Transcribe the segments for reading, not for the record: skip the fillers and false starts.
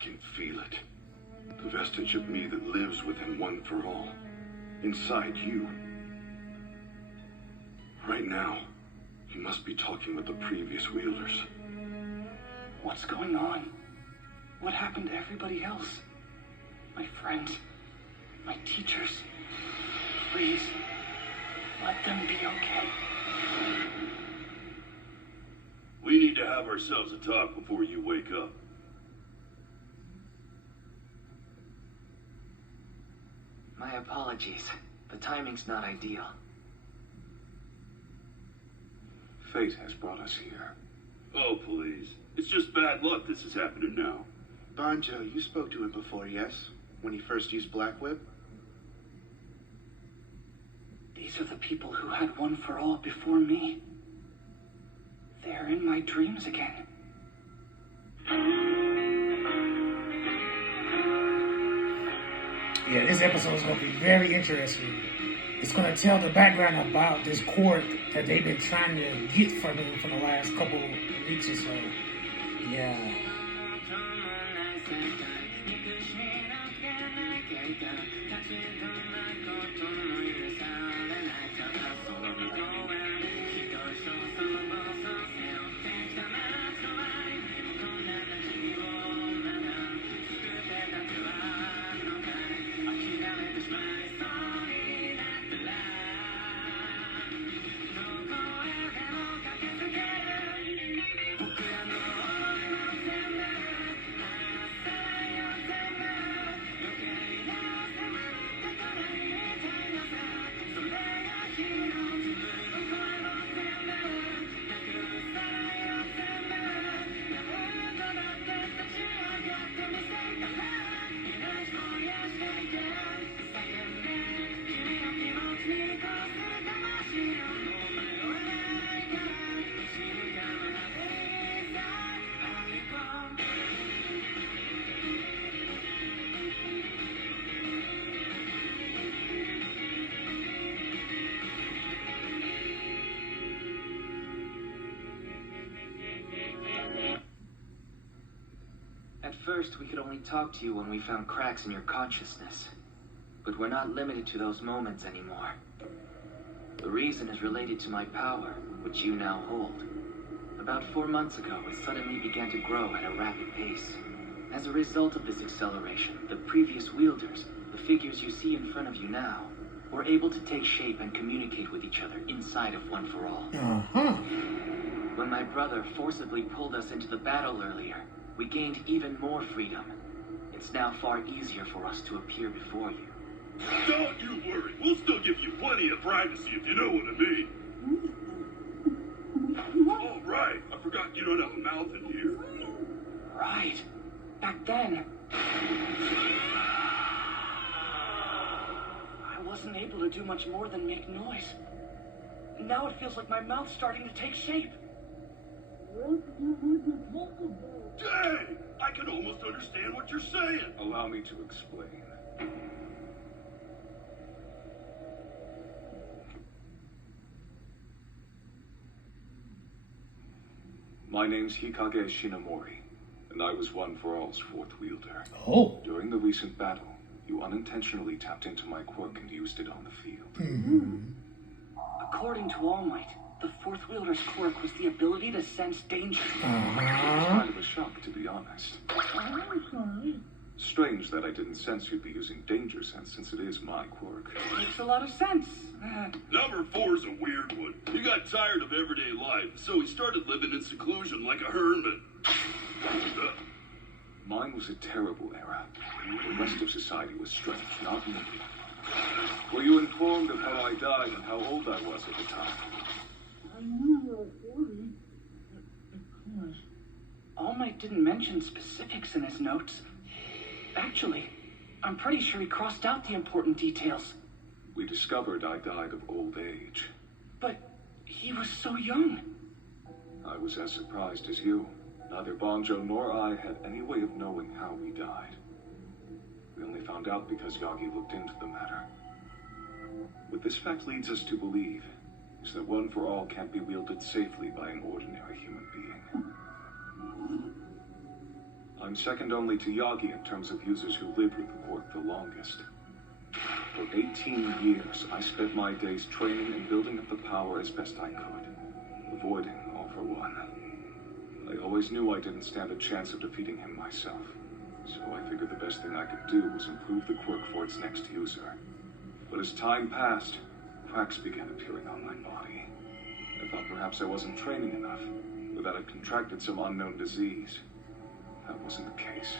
can feel it. The vestige of me that lives within One for All. Inside you. Right now, you must be talking with the previous wielders. What's going on? What happened to everybody else? My friends, my teachers. Please, let them be okay. We need to have ourselves a talk before you wake up. My apologies. The timing's not ideal. Fate has brought us here. Oh, please. It's just bad luck this is happening now. Banjo, you spoke to him before, yes? When he first used Black Whip? These are the people who had One for All before me. They're in my dreams again. Yeah, this episode is going to be very interesting. It's going to tell the background about this quirk that they've been trying to get from him for the last couple of weeks or so. Yeah. At first, we could only talk to you when we found cracks in your consciousness. But we're not limited to those moments anymore. The reason is related to my power, which you now hold. About 4 months ago, it suddenly began to grow at a rapid pace. As a result of this acceleration, the previous wielders, the figures you see in front of you now, were able to take shape and communicate with each other inside of One for All. When my brother forcibly pulled us into the battle earlier, we gained even more freedom. It's now far easier for us to appear before you. Don't you worry. We'll still give you plenty of privacy if you know what I mean. Oh, right. I forgot you don't have a mouth in here. Right. Back then, I wasn't able to do much more than make noise. Now it feels like my mouth's starting to take shape. Dang! I can almost understand what you're saying. Allow me to explain. My name's Hikage Shinomori, and I was One for All's fourth wielder. Oh. During the recent battle, you unintentionally tapped into my quirk and used it on the field. According to All Might, the fourth wielder's quirk was the ability to sense danger. It was kind of a shock, to be honest. Strange that I didn't sense you'd be using danger sense, since it is my quirk. Makes a lot of sense. Number 4's a weird one. He got tired of everyday life, so he started living in seclusion like a hermit. Mine was a terrible era. The rest of society was strange, not me. Were you informed of how I died and how old I was at the time? All Might didn't mention specifics in his notes. Actually, I'm pretty sure he crossed out the important details. We discovered I died of old age. But he was so young. I was as surprised as you. Neither Banjo nor I had any way of knowing how he died. We only found out because Yagi looked into the matter. What this fact leads us to believe is that One for All can't be wielded safely by an ordinary human being. I I'm second only to Yagi in terms of users who lived with the quirk the longest. For 18 years, I spent my days training and building up the power as best I could, avoiding All for One. I always knew I didn't stand a chance of defeating him myself, so I figured the best thing I could do was improve the quirk for its next user. But as time passed, cracks began appearing on my body. I thought perhaps I wasn't training enough, or that I'd contracted some unknown disease. That wasn't the case.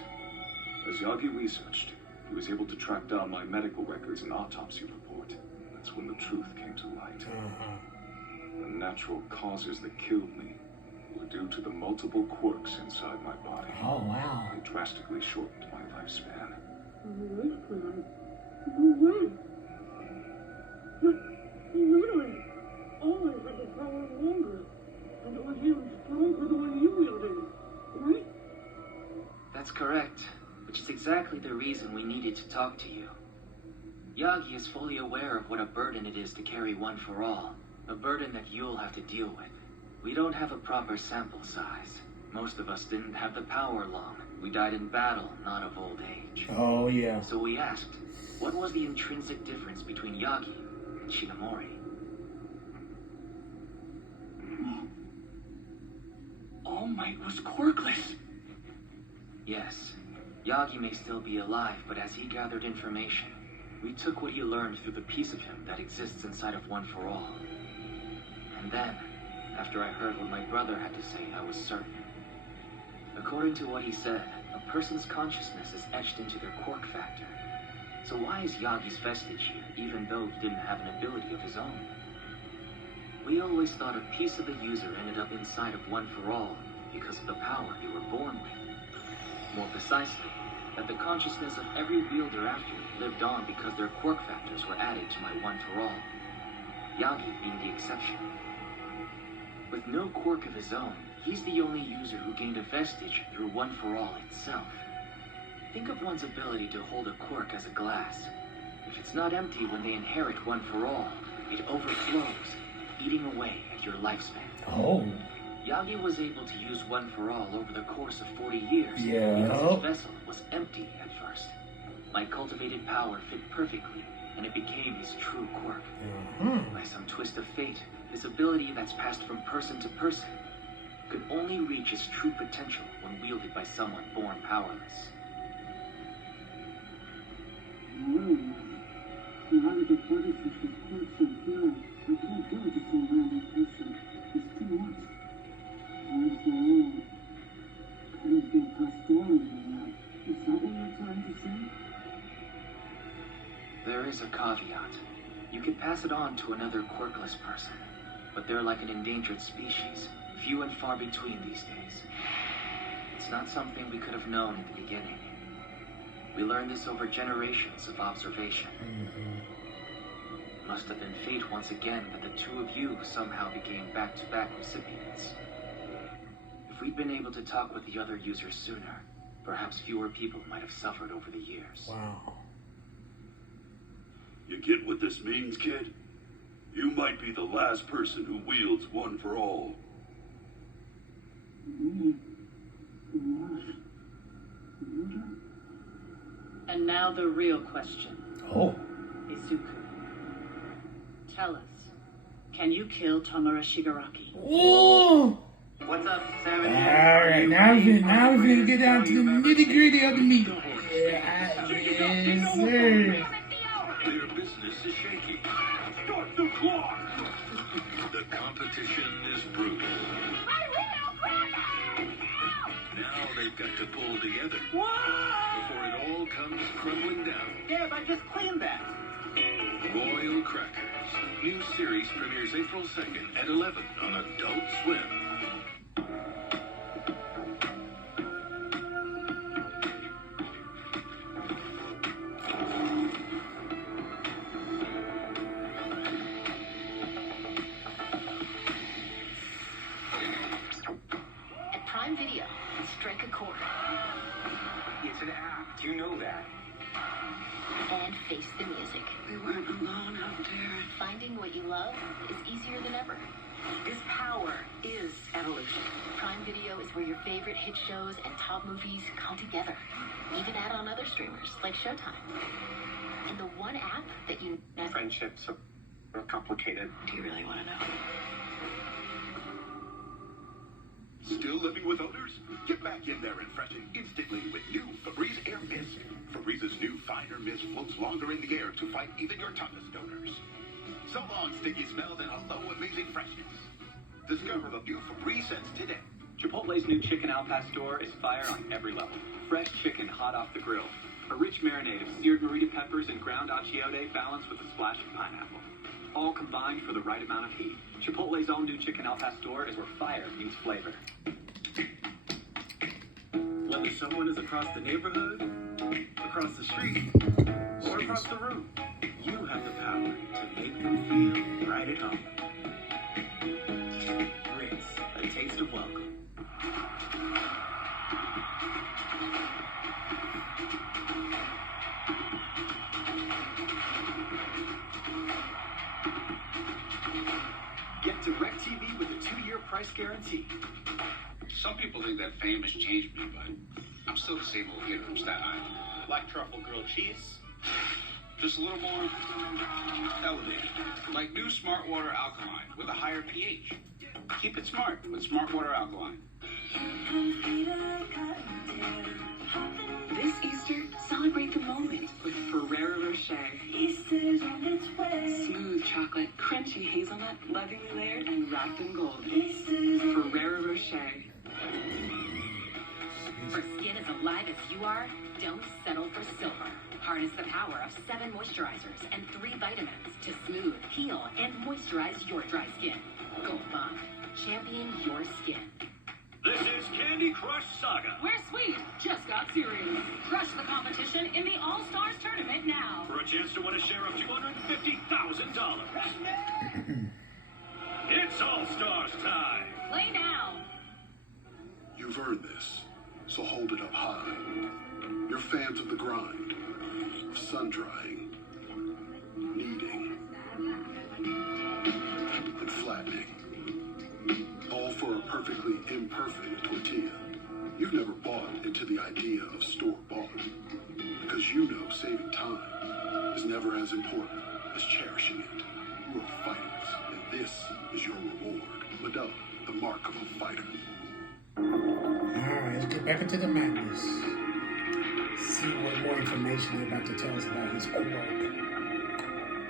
As Yagi researched, he was able to track down my medical records and autopsy report. That's when the truth came to light. The natural causes that killed me were due to the multiple quirks inside my body. Oh, wow. They drastically shortened my lifespan. Lifespan? No way! But literally, all I had the power longer, and it was even stronger than when you wielded it, right? That's correct, which is exactly the reason we needed to talk to you. Yagi is fully aware of what a burden it is to carry One for All, a burden that you'll have to deal with. We don't have a proper sample size. Most of us didn't have the power long. We died in battle, not of old age. Oh, yeah. So we asked, what was the intrinsic difference between Yagi and Shinomori? All Might was quirkless. Yes, Yagi may still be alive, but as he gathered information, we took what he learned through the piece of him that exists inside of One for All. And then, after I heard what my brother had to say, I was certain. According to what he said, a person's consciousness is etched into their quirk factor. So why is Yagi's vestige here, even though he didn't have an ability of his own? We always thought a piece of the user ended up inside of One for All because of the power they were born with. More precisely, that the consciousness of every wielder after me lived on because their quirk factors were added to my One for All. Yagi being the exception. With no quirk of his own, he's the only user who gained a vestige through One for All itself. Think of one's ability to hold a quirk as a glass. If it's not empty when they inherit One for All, it overflows, eating away at your lifespan. Oh. Yagi was able to use One for All over the course of 40 years Yeah. because his vessel was empty at first. My cultivated power fit perfectly, and it became his true quirk. By some twist of fate, this ability that's passed from person to person could only reach its true potential when wielded by someone born powerless. Now that the predecessor's quirk so pure, I can't do it to some random person. It's too much. One for all. Kind of be pastoral in that. Is that what you're trying to say? There is a caveat. You could pass it on to another quirkless person, but they're like an endangered species, few and far between these days. It's not something we could have known in the beginning. We learned this over generations of observation. It must have been fate once again that the two of you somehow became back-to-back recipients. If we'd been able to talk with the other users sooner, perhaps fewer people might have suffered over the years. Wow. You get what this means, kid? You might be the last person who wields One for All. And now the real question. Oh. Izuku, tell us, can you kill Tomura Shigaraki? Ooh. What's up, Savage? Alright, now we're gonna get down to the nitty gritty of the meat. Yes, sir. Their business is shaky. Start the clock! The competition is brutal. Now they've got to pull together before it all comes crumbling down. Deb, I just cleaned that. Royal Crackers. New series premieres April 2nd at 11 on Adult Swim. At Prime Video, strike a chord. It's an act, you know that. And face the music. We weren't alone out there. Finding what you love is easier than ever. This power is evolution. Prime Video is where your favorite hit shows and top movies come together. Even add on other streamers like Showtime. And the one app that you... Friendships are complicated. Do you really want to know? Still living with odors? Get back in there and freshen instantly with new Febreze Air Mist. Febrez's new finer mist floats longer in the air to fight even your toughest odors. So long, sticky smells, and hello, amazing freshness. Discover the new Febreze scents today. Chipotle's new chicken al pastor is fire on every level. Fresh chicken hot off the grill. A rich marinade of seared morita peppers and ground achiote balanced with a splash of pineapple. All combined for the right amount of heat. Chipotle's all new chicken al pastor is where fire meets flavor. Whether someone is across the neighborhood, across the street, or across the room, you have the power to make them feel right at home. Ritz, a taste of welcome. Get DirecTV with a 2-year price guarantee. Some people think that fame has changed me, but I'm still the same old kid from Staten Island. Like truffle grilled cheese? Just a little more elevated. Like new Smart Water Alkaline with a higher pH. Keep it smart with Smart Water Alkaline. This Easter, celebrate the moment with Ferrero Rocher. Easter's on its way. Smooth chocolate, crunchy hazelnut, lovingly layered and wrapped in gold. Easter's on Ferrero Rocher. For skin as alive as you are, don't settle for silver. Harness the power of 7 moisturizers and 3 vitamins to smooth, heal, and moisturize your dry skin. Gold Bond. Champion your skin. This is Candy Crush Saga. Where Sweet just got serious. Crush the competition in the All-Stars tournament now. For a chance to win a share of $250,000. It's All-Stars time. Play now. You've earned this, so hold it up high. You're fans of the grind, of sun drying, kneading, and flattening. All for a perfectly imperfect tortilla. You've never bought into the idea of store-bought, because you know saving time is never as important as cherishing it. You are fighters, and this is your reward. Medalla, the mark of a fighter. Alright, let's get back into the madness. See what more information they're about to tell us about his quirk.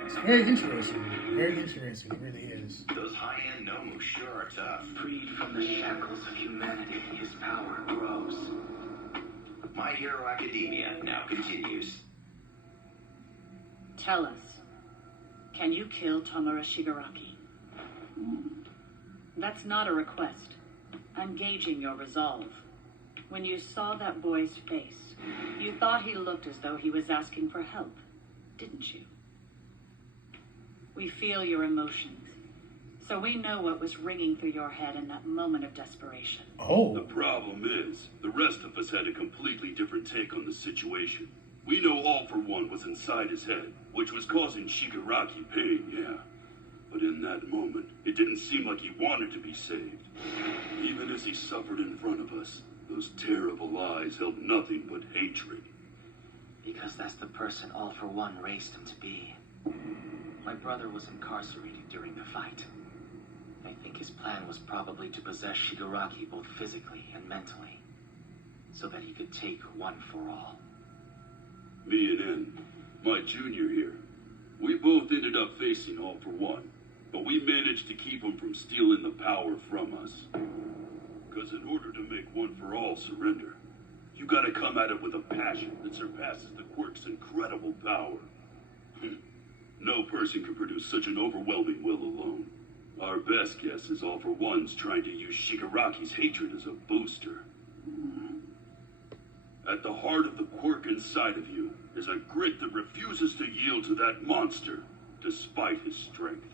It's very interesting. Very interesting, it really is. Those high-end Nomu sure are tough. Freed from the shackles of humanity, his power grows. My Hero Academia now continues. Tell us, can you kill Tomura Shigaraki? That's not a request. I'm gauging your resolve. When you saw that boy's face, you thought he looked as though he was asking for help, didn't you? We feel your emotions, so we know what was ringing through your head in that moment of desperation. Oh. The problem is, the rest of us had a completely different take on the situation. We know All for One was inside his head, which was causing Shigaraki pain, yeah. But in that moment, it didn't seem like he wanted to be saved. Even as he suffered in front of us, those terrible eyes held nothing but hatred. Because that's the person All for One raised him to be. My brother was incarcerated during the fight. I think his plan was probably to possess Shigaraki both physically and mentally, so that he could take One for All. Me and N, my junior here, we both ended up facing All for One, but we managed to keep him from stealing the power from us. Because in order to make One for All surrender, you gotta come at it with a passion that surpasses the quirk's incredible power. No person can produce such an overwhelming will alone. Our best guess is All for One's trying to use Shigaraki's hatred as a booster. At the heart of the quirk inside of you is a grit that refuses to yield to that monster, despite his strength.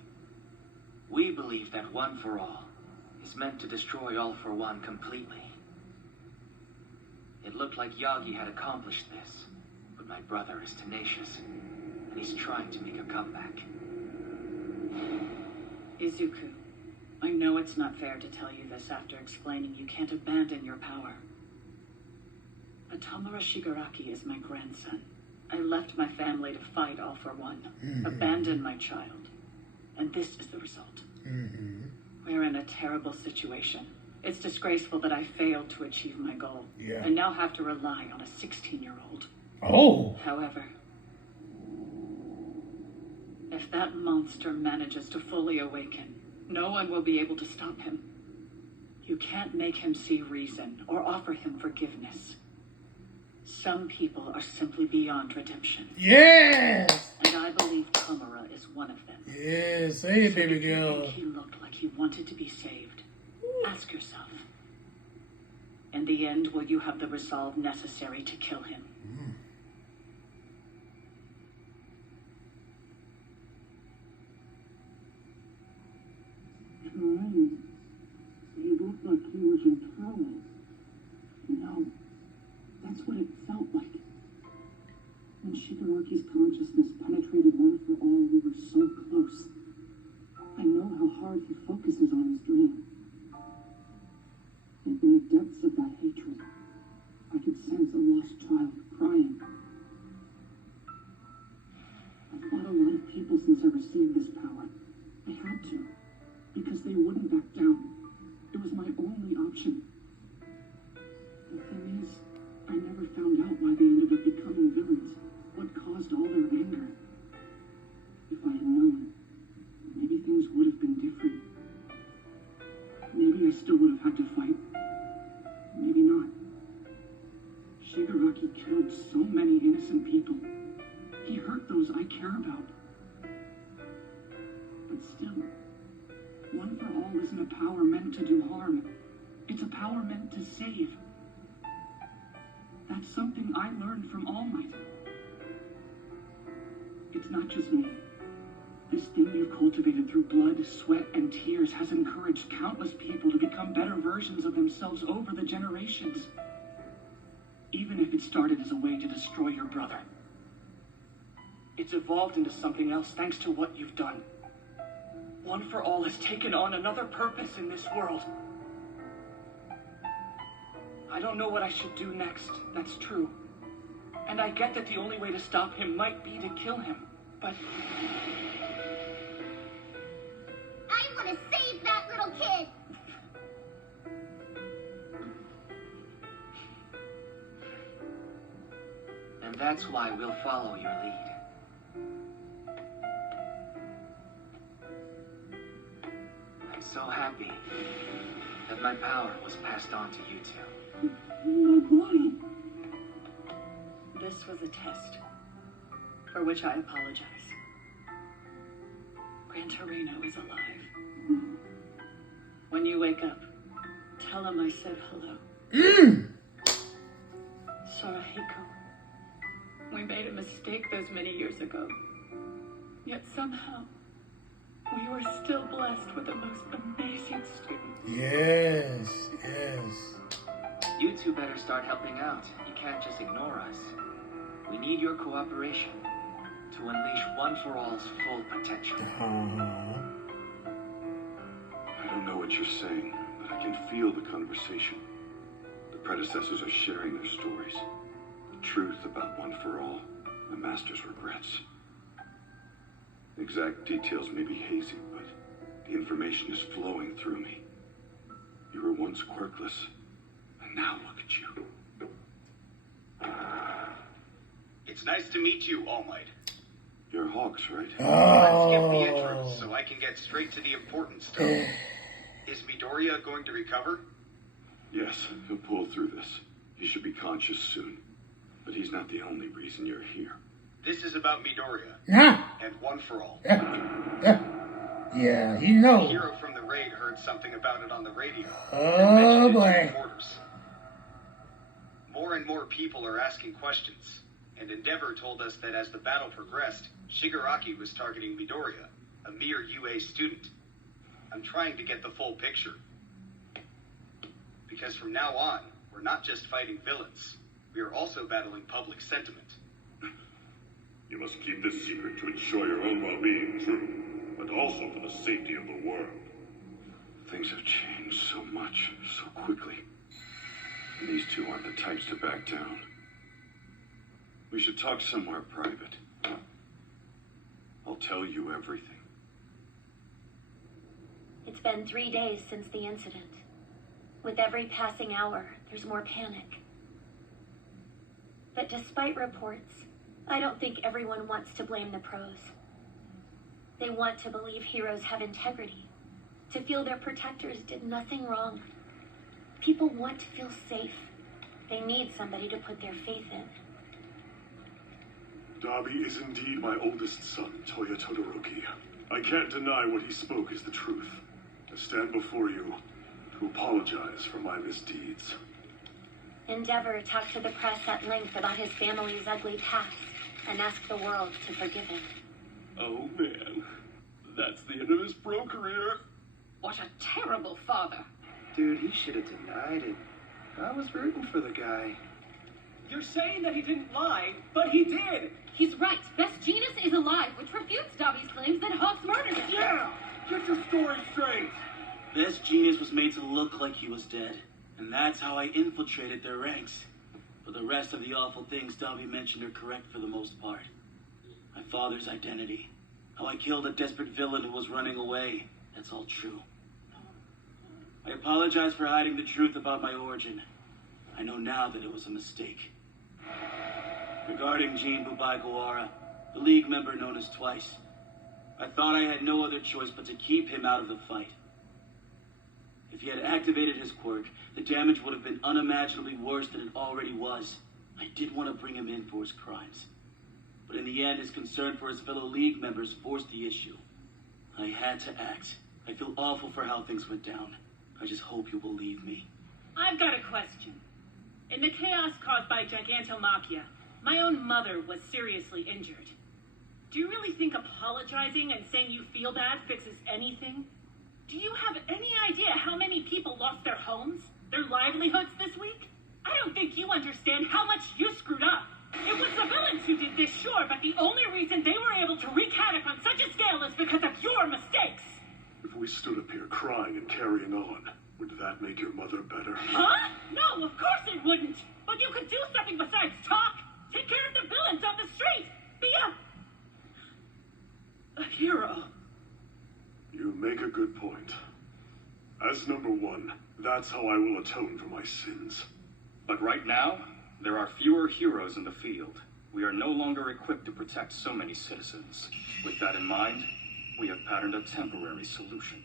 We believe that One for All is meant to destroy All for One completely. It looked like Yagi had accomplished this, but my brother is tenacious, and he's trying to make a comeback. Izuku, I know it's not fair to tell you this after explaining you can't abandon your power. But Tamura Shigaraki is my grandson. I left my family to fight all for one, abandon my child. And this is the result. We're in a terrible situation. It's disgraceful that I failed to achieve my goal. And now have to rely on a 16-year-old. Oh. However, if that monster manages to fully awaken, no one will be able to stop him. You can't make him see reason or offer him forgiveness. Some people are simply beyond redemption. Yes! And I believe Tamura is one of them. Yes, say it, baby girl. He looked like he wanted to be saved. Ask yourself. In the end, will you have the resolve necessary to kill him? Trying. He looked like he was in trouble. No, that's what it felt like. When Shigaraki's consciousness penetrated One for All, we were so close. I know how hard he focuses on his dream. And in the depths of that hatred, I could sense a lost child crying. I've fought a lot of people since I received this power. I had to. Because they wouldn't back down. It was my only option. The thing is, I never found out why they ended up becoming villains. What caused all their anger. If I had known, maybe things would have been different. Maybe I still would have had to fight. Maybe not. Shigaraki killed so many innocent people. He hurt those I care about. But still, One for All isn't a power meant to do harm. It's a power meant to save. That's something I learned from All Might. It's not just me. This thing you've cultivated through blood, sweat, and tears has encouraged countless people to become better versions of themselves over the generations. Even if it started as a way to destroy your brother. It's evolved into something else thanks to what you've done. One for All has taken on another purpose in this world. I don't know what I should do next, that's true. And I get that the only way to stop him might be to kill him, but... I want to save that little kid! And that's why we'll follow your lead. I'm so happy that my power was passed on to you two. My body. This was a test, for which I apologize. Gran Torino is alive. When you wake up, tell him I said hello. Sarahiko, we made a mistake those many years ago. Yet somehow, we were still blessed with the most amazing students. Yes, yes. You two better start helping out. You can't just ignore us. We need your cooperation to unleash One for All's full potential. I don't know what you're saying, but I can feel the conversation. The predecessors are sharing their stories. The truth about One for All, the Master's regrets. The exact details may be hazy, but the information is flowing through me. You were once quirkless, and now look at you. It's nice to meet you, All Might. You're Hawks, right? Let's skip the intro so I can get straight to the important stuff. Is Midoriya going to recover? Yes, he'll pull through this. He should be conscious soon. But he's not the only reason you're here. This is about Midoriya. Yeah. And One for All. Yeah, he knows. The hero from the raid heard something about it on the radio. Oh, boy. More and more people are asking questions. And Endeavor told us that as the battle progressed, Shigaraki was targeting Midoriya, a mere UA student. I'm trying to get the full picture. Because from now on, we're not just fighting villains. We are also battling public sentiment. You must keep this secret to ensure your own well-being, true, but also for the safety of the world. Things have changed so much, so quickly. And these two aren't the types to back down. We should talk somewhere private. I'll tell you everything. It's been 3 days since the incident. With every passing hour, there's more panic. But despite reports, I don't think everyone wants to blame the pros. They want to believe heroes have integrity, to feel their protectors did nothing wrong. People want to feel safe. They need somebody to put their faith in. Dabi is indeed my oldest son, Toya Todoroki. I can't deny what he spoke is the truth. I stand before you to apologize for my misdeeds. Endeavor talked to the press at length about his family's ugly past and asked the world to forgive him. Oh man, that's the end of his pro career. What a terrible father. Dude, he should have denied it. I was rooting for the guy. You're saying that he didn't lie, but he did. He's right. Best Genus is alive, which refutes Dabi's claims that Hawks murdered him. Yeah! Get your story straight. Best Genus was made to look like he was dead, and that's how I infiltrated their ranks. But the rest of the awful things Dabi mentioned are correct for the most part. My father's identity, how I killed a desperate villain who was running away, that's all true. I apologize for hiding the truth about my origin. I know now that it was a mistake. Regarding Jean Bubai-Gawara, the League member known as Twice, I thought I had no other choice but to keep him out of the fight. If he had activated his quirk, the damage would have been unimaginably worse than it already was. I did want to bring him in for his crimes. But in the end, his concern for his fellow League members forced the issue. I had to act. I feel awful for how things went down. I just hope you'll believe me. I've got a question. In the chaos caused by Gigantomachia, my own mother was seriously injured. Do you really think apologizing and saying you feel bad fixes anything? Do you have any idea how many people lost their homes, their livelihoods this week? I don't think you understand how much you screwed up. It was the villains who did this, sure, but the only reason they were able to wreak havoc on such a scale is because of your mistakes. If we stood up here crying and carrying on, would that make your mother better? Huh? No, of course it wouldn't. But you could do something besides talk. Take care of the villains on the street. Be a hero. You make a good point. As number one, that's how I will atone for my sins. But right now, there are fewer heroes in the field. We are no longer equipped to protect so many citizens. With that in mind, we have patterned a temporary solution.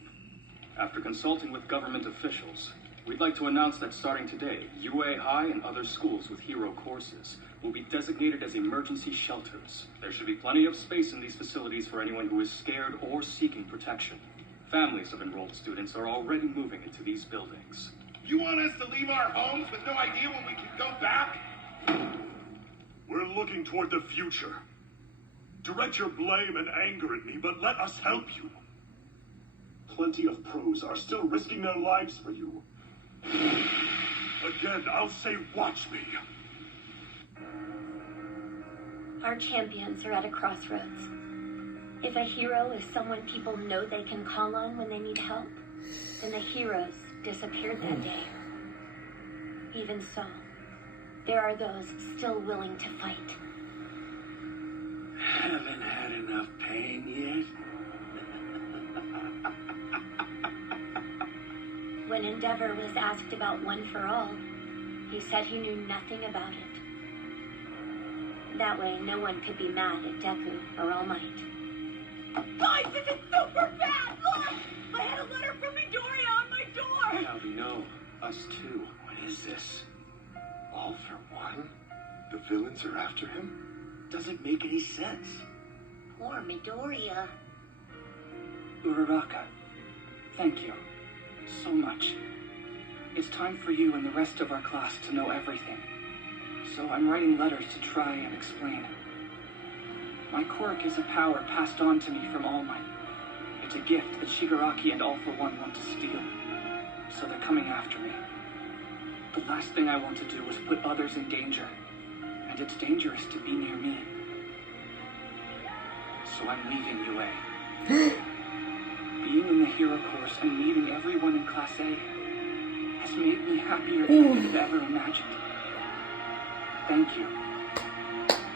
After consulting with government officials, we'd like to announce that starting today, UA High and other schools with hero courses will be designated as emergency shelters. There should be plenty of space in these facilities for anyone who is scared or seeking protection. Families of enrolled students are already moving into these buildings. You want us to leave our homes with no idea when we can go back? We're looking toward the future. Direct your blame and anger at me, but let us help you. Plenty of pros are still risking their lives for you. Again, I'll say watch me. Our champions are at a crossroads. If a hero is someone people know they can call on when they need help, then the heroes disappeared that day. Even so, there are those still willing to fight. Haven't had enough pain yet? When Endeavor was asked about One for All, he said he knew nothing about it. That way, no one could be mad at Deku or All Might. Guys, this is super bad! Look! I had a letter from Midoriya on my door! Now we know. Us too. What is this? All for One? The villains are after him? Doesn't make any sense. Poor Midoriya. Uraraka, thank you so much. It's time for you and the rest of our class to know everything. So I'm writing letters to try and explain. My quirk is a power passed on to me from All Might. It's a gift that Shigaraki and All for One want to steal. So they're coming after me. The last thing I want to do is put others in danger. And it's dangerous to be near me. So I'm leaving UA. Being in the hero course and meeting everyone in Class A has made me happier than I could have ever imagined. Thank you.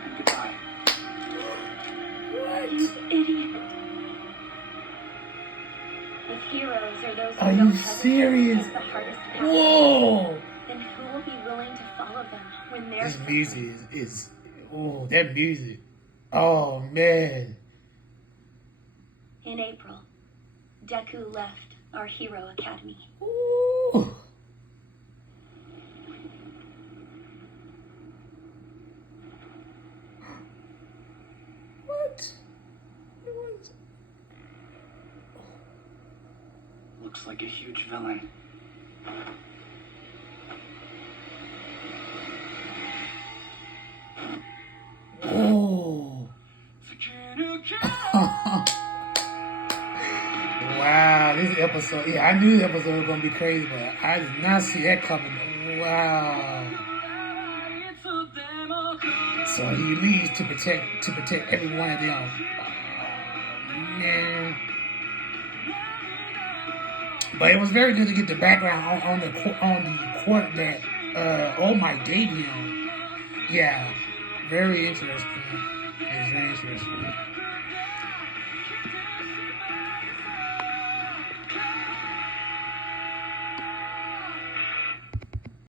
And goodbye. You idiot. If heroes are those who Are don't you hesitate serious? to take the hardest path, Whoa! then who will be willing to follow them when they're This music is oh, that music. Oh, man. In April, Deku left our hero academy. Ooh. What? Looks like a huge villain. Oh. Wow, this episode. Yeah, I knew the episode was gonna be crazy, but I did not see that coming. Wow. So he leaves to protect every one of them. Oh, man. But it was very good to get the background on the court that All Might debuted. Yeah, very interesting. It's very interesting.